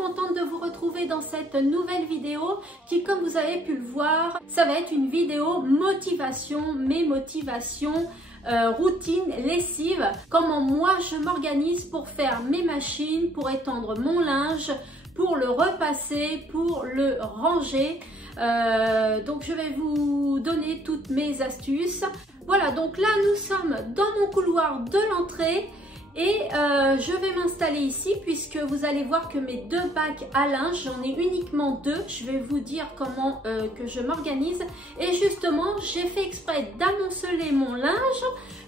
contente de vous retrouver dans cette nouvelle vidéo qui, comme vous avez pu le voir, ça va être une vidéo motivation, mes motivations, routine, lessive, comment moi je m'organise pour faire mes machines, pour étendre mon linge, pour le repasser, pour le ranger. Donc je vais vous donner toutes mes astuces. Voilà, donc là nous sommes dans mon couloir de l'entrée. Et je vais m'installer ici puisque vous allez voir que mes deux bacs à linge, j'en ai uniquement deux. Je vais vous dire comment que je m'organise. Et justement, j'ai fait exprès d'amonceler mon linge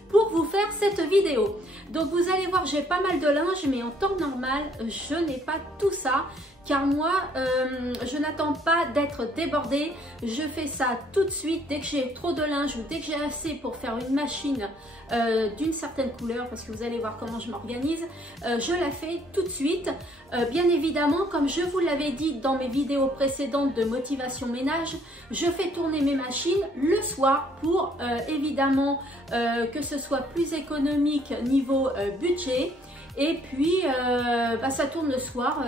pour vous faire cette vidéo. Donc vous allez voir, j'ai pas mal de linge, mais en temps normal, je n'ai pas tout ça. Car moi, je n'attends pas d'être débordée. Je fais ça tout de suite dès que j'ai trop de linge ou dès que j'ai assez pour faire une machine d'une certaine couleur, parce que vous allez voir comment je m'organise. Je la fais tout de suite. Bien évidemment, comme je vous l'avais dit dans mes vidéos précédentes de motivation ménage, je fais tourner mes machines le soir pour évidemment que ce soit plus économique niveau budget. Et puis ça tourne le soir,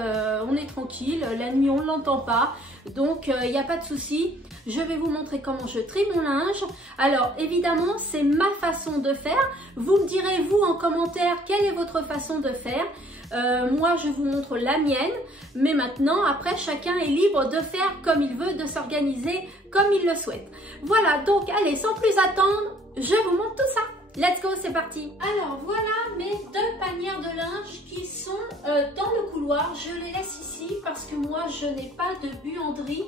on est tranquille, la nuit on ne l'entend pas, donc il n'y a pas de souci. Je vais vous montrer comment je trie mon linge. Alors évidemment c'est ma façon de faire, vous me direz vous en commentaire quelle est votre façon de faire. Moi je vous montre la mienne, mais maintenant après chacun est libre de faire comme il veut, de s'organiser comme il le souhaite. Voilà, donc allez, sans plus attendre, je vous montre tout ça. Let's go, c'est parti. Alors voilà mes deux panières de linge qui sont dans le couloir. Je les laisse ici parce que moi je n'ai pas de buanderie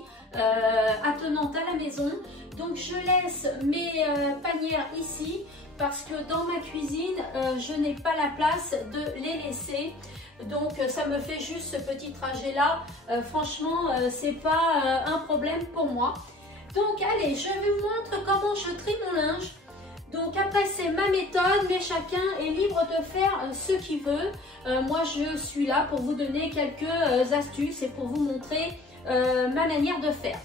attenante à la maison. Donc je laisse mes panières ici parce que dans ma cuisine je n'ai pas la place de les laisser. Donc ça me fait juste ce petit trajet là. Franchement c'est pas un problème pour moi. Donc allez, je vous montre comment je trie mon linge. Donc après c'est ma méthode, mais chacun est libre de faire ce qu'il veut. Moi je suis là pour vous donner quelques astuces et pour vous montrer ma manière de faire.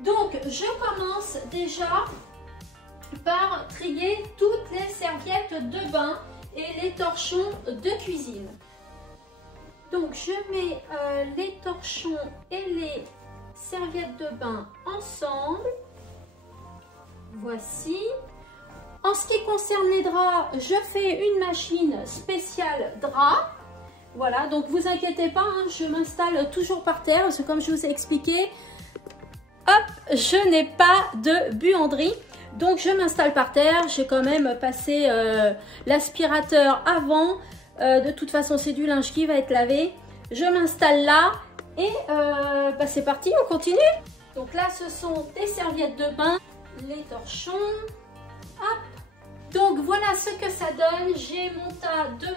Donc je commence déjà par trier toutes les serviettes de bain et les torchons de cuisine. Donc je mets les torchons et les serviettes de bain ensemble. Voici. En ce qui concerne les draps, je fais une machine spéciale drap. Voilà, donc vous inquiétez pas, hein, je m'installe toujours par terre parce que comme je vous ai expliqué, hop, je n'ai pas de buanderie. Donc je m'installe par terre, j'ai quand même passé l'aspirateur avant. De toute façon, c'est du linge qui va être lavé. Je m'installe là et c'est parti, on continue. Donc là, ce sont des serviettes de bain, les torchons. Hop. Donc voilà ce que ça donne. J'ai mon tas de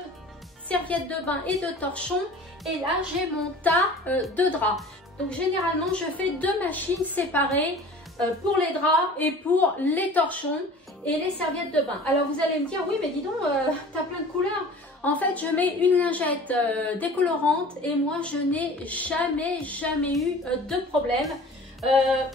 serviettes de bain et de torchons et là j'ai mon tas de draps. Donc généralement je fais deux machines séparées pour les draps et pour les torchons et les serviettes de bain. Alors vous allez me dire oui mais dis donc t'as plein de couleurs. En fait je mets une lingette décolorante et moi je n'ai jamais eu de problème.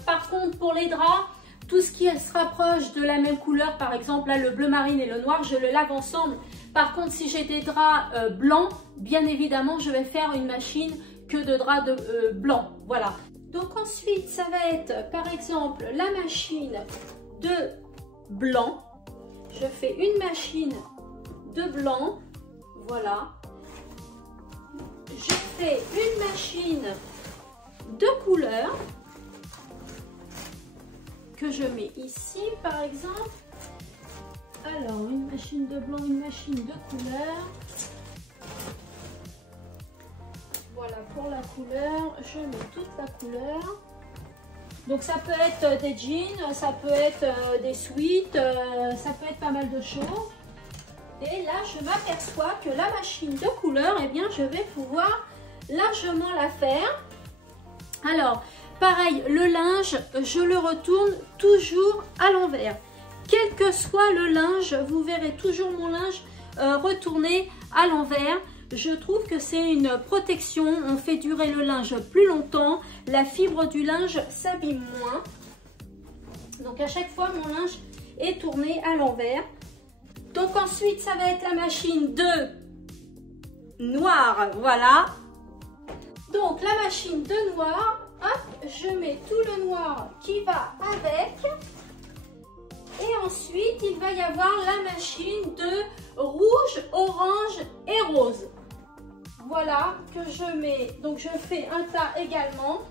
Par contre pour les draps, tout ce qui se rapproche de la même couleur, par exemple là le bleu marine et le noir, je le lave ensemble. Par contre si j'ai des draps blancs, bien évidemment je vais faire une machine que de draps blanc. Voilà. Donc ensuite ça va être par exemple la machine de blanc. Je fais une machine de blanc. Voilà. Je fais une machine de couleur. Que je mets ici par exemple. Alors une machine de blanc, une machine de couleur. Voilà pour la couleur, je mets toute la couleur. Donc ça peut être des jeans, ça peut être des sweats, ça peut être pas mal de choses. Et là je m'aperçois que la machine de couleur, eh bien je vais pouvoir largement la faire. Alors pareil, le linge, je le retourne toujours à l'envers. Quel que soit le linge, vous verrez toujours mon linge retourné à l'envers. Je trouve que c'est une protection, on fait durer le linge plus longtemps, la fibre du linge s'abîme moins. Donc à chaque fois, mon linge est tourné à l'envers. Donc ensuite, ça va être la machine de noir, voilà. Donc la machine de noir, hop, je mets tout le noir qui va avec. Et ensuite, il va y avoir la machine de rouge, orange et rose. Voilà que je mets. Donc je fais un tas également.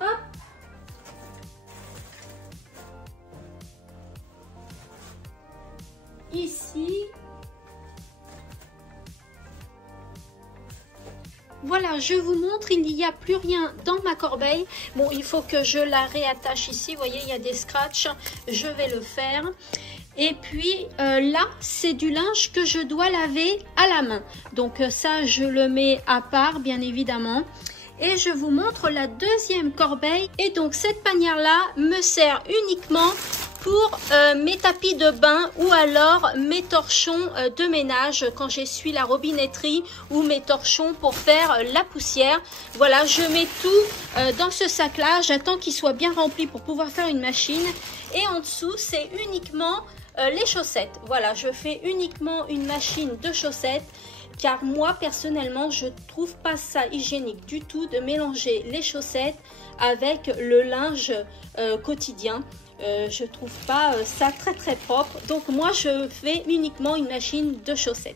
Hop. Ici. Voilà, je vous montre, il n'y a plus rien dans ma corbeille. Bon, il faut que je la réattache ici. Vous voyez, il y a des scratchs. Je vais le faire. Et puis là, c'est du linge que je dois laver à la main. Donc ça, je le mets à part, bien évidemment. Et je vous montre la deuxième corbeille. Et donc, cette panière-là me sert uniquement pour mes tapis de bain ou alors mes torchons de ménage quand j'essuie la robinetterie ou mes torchons pour faire la poussière. Voilà, je mets tout dans ce sac-là. J'attends qu'il soit bien rempli pour pouvoir faire une machine. Et en dessous, c'est uniquement les chaussettes. Voilà, je fais uniquement une machine de chaussettes. Car moi, personnellement, je trouve pas ça hygiénique du tout de mélanger les chaussettes avec le linge quotidien. Je trouve pas ça très propre. Donc moi, je fais uniquement une machine de chaussettes.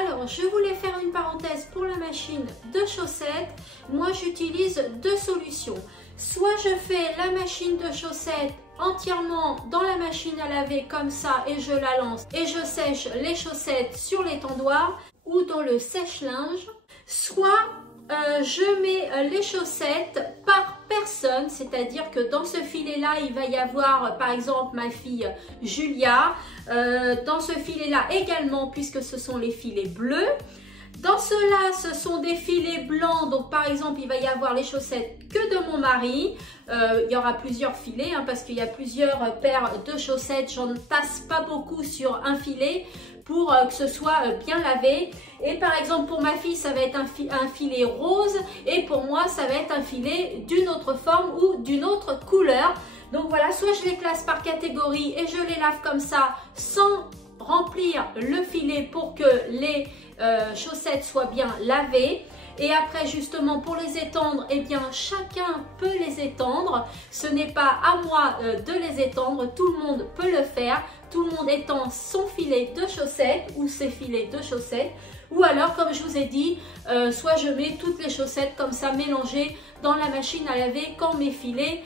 Alors, je voulais faire une parenthèse pour la machine de chaussettes. Moi, j'utilise deux solutions. Soit je fais la machine de chaussettes entièrement dans la machine à laver comme ça et je la lance et je sèche les chaussettes sur l'étendoir ou dans le sèche-linge, soit je mets les chaussettes par personne, c'est-à-dire que dans ce filet-là, il va y avoir par exemple ma fille Julia, dans ce filet-là également, puisque ce sont les filets bleus. Dans ceux-là, ce sont des filets blancs, donc par exemple, il va y avoir les chaussettes que de mon mari. Il y aura plusieurs filets, hein, parce qu'il y a plusieurs paires de chaussettes. J'en passe pas beaucoup sur un filet pour que ce soit bien lavé. Et par exemple, pour ma fille, ça va être un filet rose. Et pour moi, ça va être un filet d'une autre forme ou d'une autre couleur. Donc voilà, soit je les classe par catégorie et je les lave comme ça sans remplir le filet pour que les chaussettes soient bien lavées. Et après, justement, pour les étendre, eh bien, chacun peut les étendre. Ce n'est pas à moi de les étendre. Tout le monde peut le faire. Tout le monde étend son filet de chaussettes ou ses filets de chaussettes. Ou alors, comme je vous ai dit, soit je mets toutes les chaussettes comme ça mélangées dans la machine à laver quand mes filets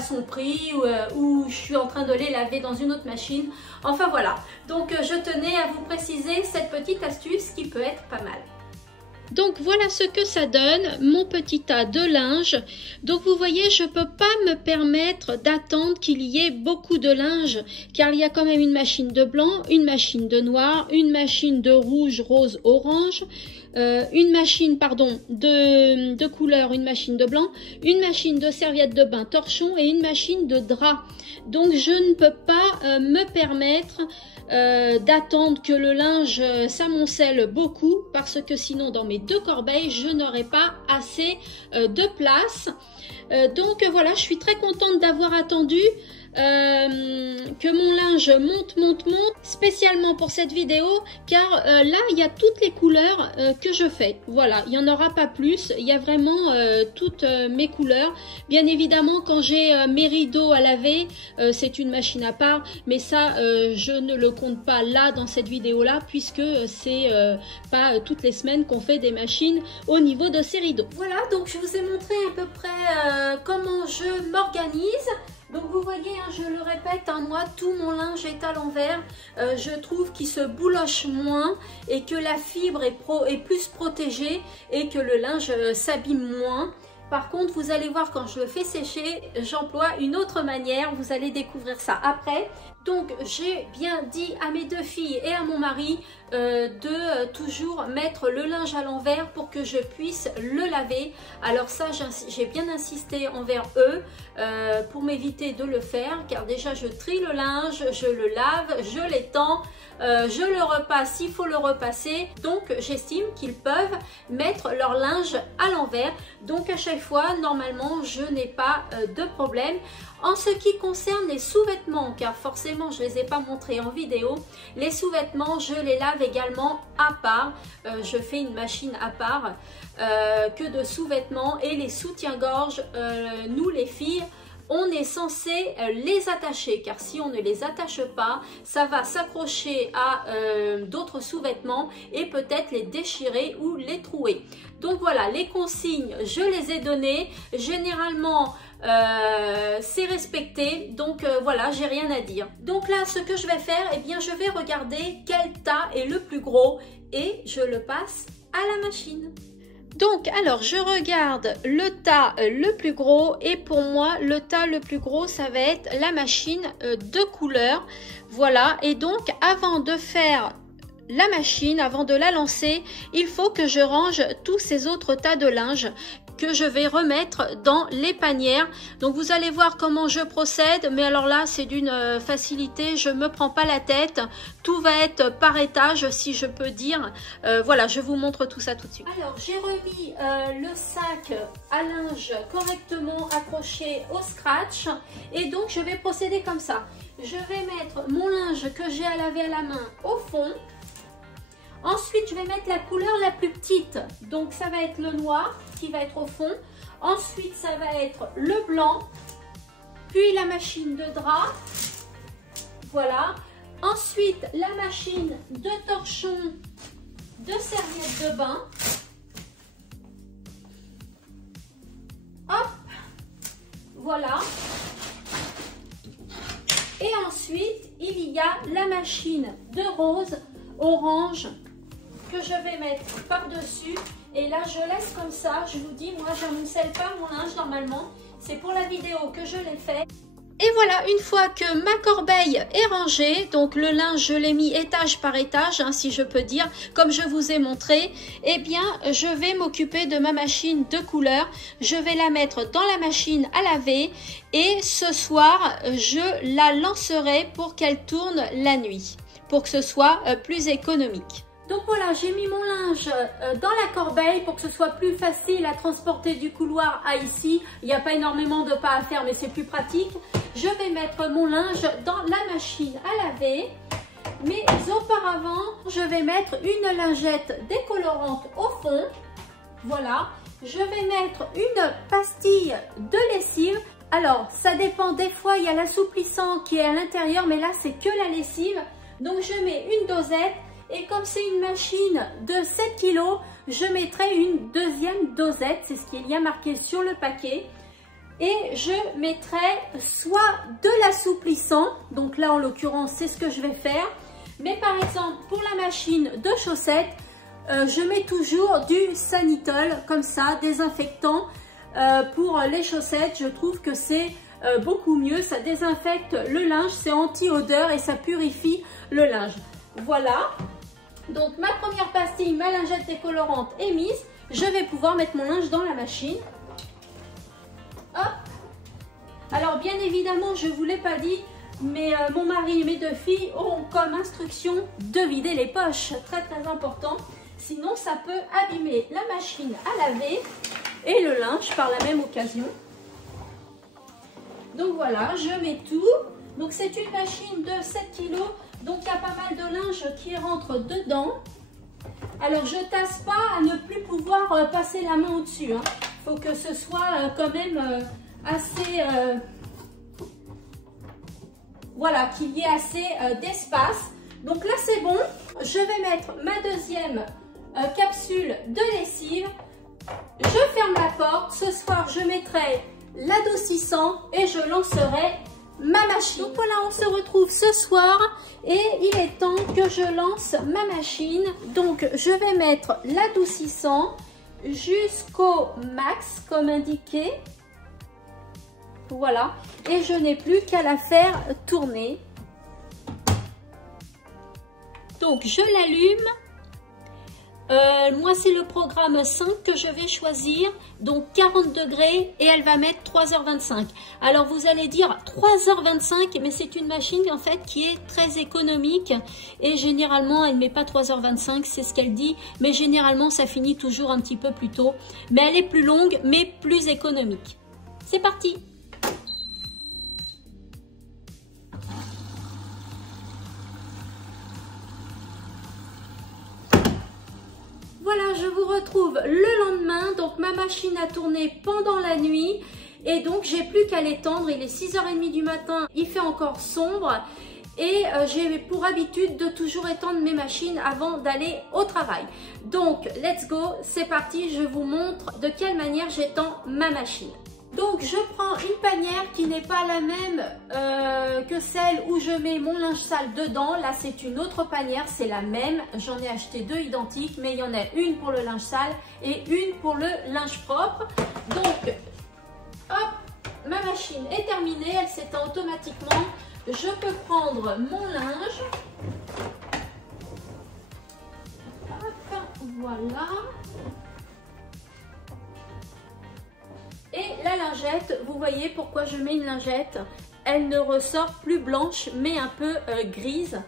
sont pris ou je suis en train de les laver dans une autre machine. Enfin voilà. Donc, je tenais à vous préciser cette petite astuce qui peut être pas mal. Donc voilà ce que ça donne, mon petit tas de linge. Donc vous voyez, je ne peux pas me permettre d'attendre qu'il y ait beaucoup de linge, car il y a quand même une machine de blanc, une machine de noir, une machine de rouge, rose, orange, une machine de couleur, une machine de blanc, une machine de serviettes de bain torchon et une machine de drap. Donc je ne peux pas me permettre d'attendre que le linge s'amoncelle beaucoup, parce que sinon dans mes deux corbeilles je n'aurai pas assez de place. Donc voilà, je suis très contente d'avoir attendu que mon linge monte spécialement pour cette vidéo, car là il y a toutes les couleurs que je fais. Voilà, il n'y en aura pas plus, il y a vraiment toutes mes couleurs. Bien évidemment, quand j'ai mes rideaux à laver, c'est une machine à part, mais ça je ne le compte pas là dans cette vidéo là, puisque c'est pas toutes les semaines qu'on fait des machines au niveau de ces rideaux. Voilà, donc je vous ai montré à peu près comment je m'organise. Donc vous voyez, hein, je le répète, hein, moi tout mon linge est à l'envers. Je trouve qu'il se bouloche moins et que la fibre est plus protégée et que le linge s'abîme moins. Par contre, vous allez voir, quand je le fais sécher, j'emploie une autre manière. Vous allez découvrir ça après. Donc, j'ai bien dit à mes deux filles et à mon mari de toujours mettre le linge à l'envers pour que je puisse le laver. Alors ça, j'ai bien insisté envers eux pour m'éviter de le faire, car déjà, je trie le linge, je le lave, je l'étends, je le repasse s'il faut le repasser. Donc, j'estime qu'ils peuvent mettre leur linge à l'envers. Donc, à chaque fois, normalement, je n'ai pas de problème. En ce qui concerne les sous-vêtements, car forcément, forcément je les ai pas montrés en vidéo. Les sous-vêtements, je les lave également à part. Je fais une machine à part que de sous-vêtements. Et les soutiens-gorge, nous les filles, on est censé les attacher, car si on ne les attache pas, ça va s'accrocher à d'autres sous-vêtements et peut-être les déchirer ou les trouer. Donc voilà, les consignes, je les ai données. Généralement, c'est respecté, donc voilà, j'ai rien à dire. Donc là, ce que je vais faire, eh bien, je vais regarder quel tas est le plus gros et je le passe à la machine. Donc, alors, je regarde le tas le plus gros et pour moi, le tas le plus gros, ça va être la machine de couleur. Voilà, et donc, avant de faire la machine, avant de la lancer, il faut que je range tous ces autres tas de linge que je vais remettre dans les panières. Donc vous allez voir comment je procède, mais alors là c'est d'une facilité, je me prends pas la tête, tout va être par étage si je peux dire. Voilà, je vous montre tout ça tout de suite. Alors j'ai remis le sac à linge correctement accroché au scratch et donc je vais procéder comme ça. Je vais mettre mon linge que j'ai à laver à la main au fond. Ensuite, je vais mettre la couleur la plus petite. Donc, ça va être le noir qui va être au fond. Ensuite, ça va être le blanc. Puis, la machine de drap. Voilà. Ensuite, la machine de torchon, de serviette de bain. Hop. Voilà. Et ensuite, il y a la machine de rose, orange, que je vais mettre par-dessus. Et là, je laisse comme ça. Je vous dis, moi, je n'amoncelle pas mon linge normalement. C'est pour la vidéo que je l'ai fait. Et voilà, une fois que ma corbeille est rangée, donc le linge, je l'ai mis étage par étage, hein, si je peux dire, comme je vous ai montré, eh bien, je vais m'occuper de ma machine de couleur. Je vais la mettre dans la machine à laver et ce soir, je la lancerai pour qu'elle tourne la nuit, pour que ce soit plus économique. Donc voilà, j'ai mis mon linge dans la corbeille pour que ce soit plus facile à transporter du couloir à ici. Il n'y a pas énormément de pas à faire, mais c'est plus pratique. Je vais mettre mon linge dans la machine à laver. Mais auparavant, je vais mettre une lingette décolorante au fond. Voilà. Je vais mettre une pastille de lessive. Alors, ça dépend. Des fois, il y a l'assouplissant qui est à l'intérieur, mais là, c'est que la lessive. Donc, je mets une dosette. Et comme c'est une machine de 7 kg, je mettrai une deuxième dosette. C'est ce qu'il y a marqué sur le paquet. Et je mettrai soit de l'assouplissant. Donc là, en l'occurrence, c'est ce que je vais faire. Mais par exemple, pour la machine de chaussettes, je mets toujours du Sanitol, comme ça, désinfectant. Pour les chaussettes, je trouve que c'est beaucoup mieux. Ça désinfecte le linge, c'est anti-odeur et ça purifie le linge. Voilà. Donc ma première pastille, ma lingette décolorante est mise. Je vais pouvoir mettre mon linge dans la machine. Hop. Alors bien évidemment, je ne vous l'ai pas dit, mais mon mari et mes deux filles auront comme instruction de vider les poches. Très très important. Sinon ça peut abîmer la machine à laver et le linge par la même occasion. Donc voilà, je mets tout. Donc c'est une machine de 7 kg. Donc il y a pas mal de linge qui rentre dedans. Alors je tasse pas à ne plus pouvoir passer la main au-dessus. Il faut que ce soit quand même assez... voilà, qu'il y ait assez d'espace. Donc là c'est bon. Je vais mettre ma deuxième capsule de lessive. Je ferme la porte. Ce soir je mettrai l'adoucissant et je lancerai ma machine. Donc voilà, on se retrouve ce soir et il est temps que je lance ma machine. Donc je vais mettre l'adoucissant jusqu'au max comme indiqué. Voilà, et je n'ai plus qu'à la faire tourner. Donc je l'allume. Moi c'est le programme 5 que je vais choisir, donc 40 degrés et elle va mettre 3h25. Alors vous allez dire 3h25, mais c'est une machine en fait qui est très économique et généralement elle ne met pas 3h25, c'est ce qu'elle dit, mais généralement ça finit toujours un petit peu plus tôt. Mais elle est plus longue mais plus économique. C'est parti! Voilà, je vous retrouve le lendemain. Donc ma machine a tourné pendant la nuit et donc j'ai plus qu'à l'étendre. Il est 6h30 du matin, il fait encore sombre et j'ai pour habitude de toujours étendre mes machines avant d'aller au travail. Donc let's go, c'est parti, je vous montre de quelle manière j'étends ma machine. Donc je prends une panière qui n'est pas la même que celle où je mets mon linge sale dedans. Là c'est une autre panière, c'est la même. J'en ai acheté deux identiques, mais il y en a une pour le linge sale et une pour le linge propre. Donc hop, ma machine est terminée, elle s'étend automatiquement. Je peux prendre mon linge. Hop, voilà. Et la lingette, vous voyez pourquoi je mets une lingette. Elle ne ressort plus blanche mais un peu grise.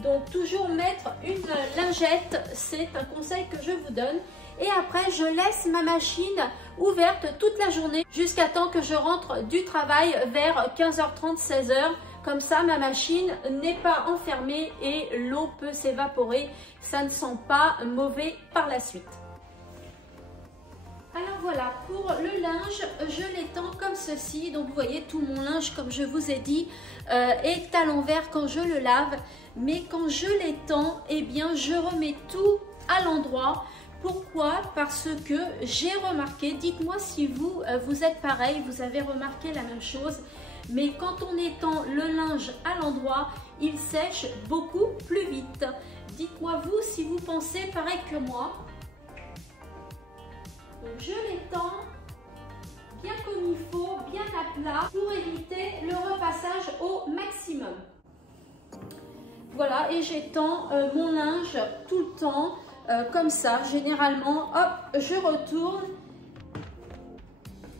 Donc toujours mettre une lingette, c'est un conseil que je vous donne. Et après je laisse ma machine ouverte toute la journée jusqu'à temps que je rentre du travail vers 15h30, 16h. Comme ça ma machine n'est pas enfermée et l'eau peut s'évaporer. Ça ne sent pas mauvais par la suite. Alors voilà, pour le linge, je l'étends comme ceci. Donc vous voyez, tout mon linge, comme je vous ai dit, est à l'envers quand je le lave. Mais quand je l'étends, eh bien, je remets tout à l'endroit. Pourquoi? Parce que j'ai remarqué, dites-moi si vous êtes pareil, vous avez remarqué la même chose. Mais quand on étend le linge à l'endroit, il sèche beaucoup plus vite. Dites-moi vous si vous pensez pareil que moi. Donc je l'étends bien comme il faut, bien à plat pour éviter le repassage au maximum. Voilà, et j'étends mon linge tout le temps comme ça. Généralement, hop, je retourne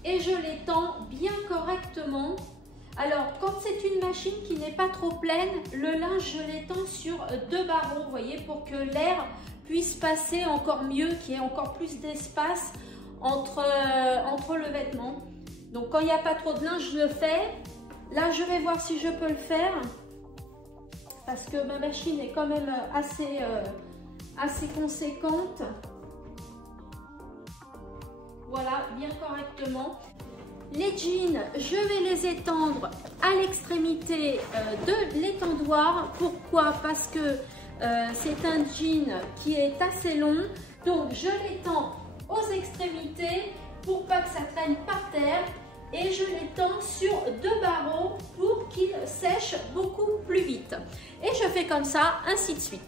et je l'étends bien correctement. Alors, quand c'est une machine qui n'est pas trop pleine, le linge, je l'étends sur 2 barreaux, vous voyez, pour que l'air puisse passer encore mieux, qu'il y ait encore plus d'espace entre le vêtement. Donc quand il n'y a pas trop de linge, je le fais. Là je vais voir si je peux le faire parce que ma machine est quand même assez conséquente. Voilà, bien correctement. Les jeans, je vais les étendre à l'extrémité de l'étendoir. Pourquoi? Parce que c'est un jean qui est assez long, donc je l'étends aux extrémités pour pas que ça traîne par terre et je l'étends sur 2 barreaux pour qu'il sèche beaucoup plus vite. Et je fais comme ça, ainsi de suite.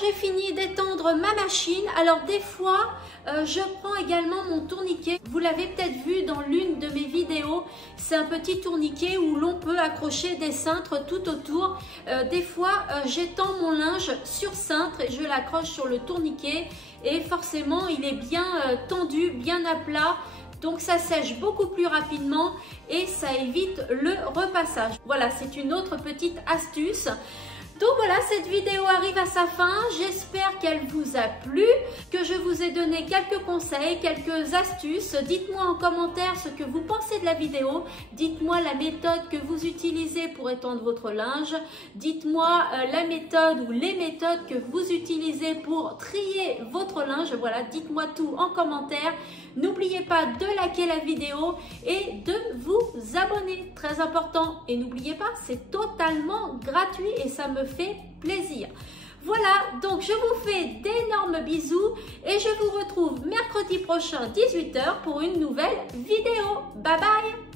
J'ai fini d'étendre ma machine. Alors des fois, je prends également mon tourniquet. Vous l'avez peut-être vu dans l'une de mes vidéos. C'est un petit tourniquet où l'on peut accrocher des cintres tout autour. Des fois, j'étends mon linge sur cintre et je l'accroche sur le tourniquet. Et forcément, il est bien tendu, bien à plat donc ça sèche beaucoup plus rapidement et ça évite le repassage. Voilà, c'est une autre petite astuce. Donc voilà, cette vidéo arrive à sa fin. J'espère qu'elle vous a plu, que je vous ai donné quelques conseils, quelques astuces. Dites-moi en commentaire ce que vous pensez de la vidéo. Dites-moi la méthode que vous utilisez pour étendre votre linge. Dites-moi la méthode ou les méthodes que vous utilisez pour trier votre linge. Voilà, dites-moi tout en commentaire. N'oubliez pas de liker la vidéo et de vous abonner, très important. Et n'oubliez pas, c'est totalement gratuit et ça me fait plaisir. Voilà, donc je vous fais d'énormes bisous et je vous retrouve mercredi prochain 18 h pour une nouvelle vidéo. Bye bye!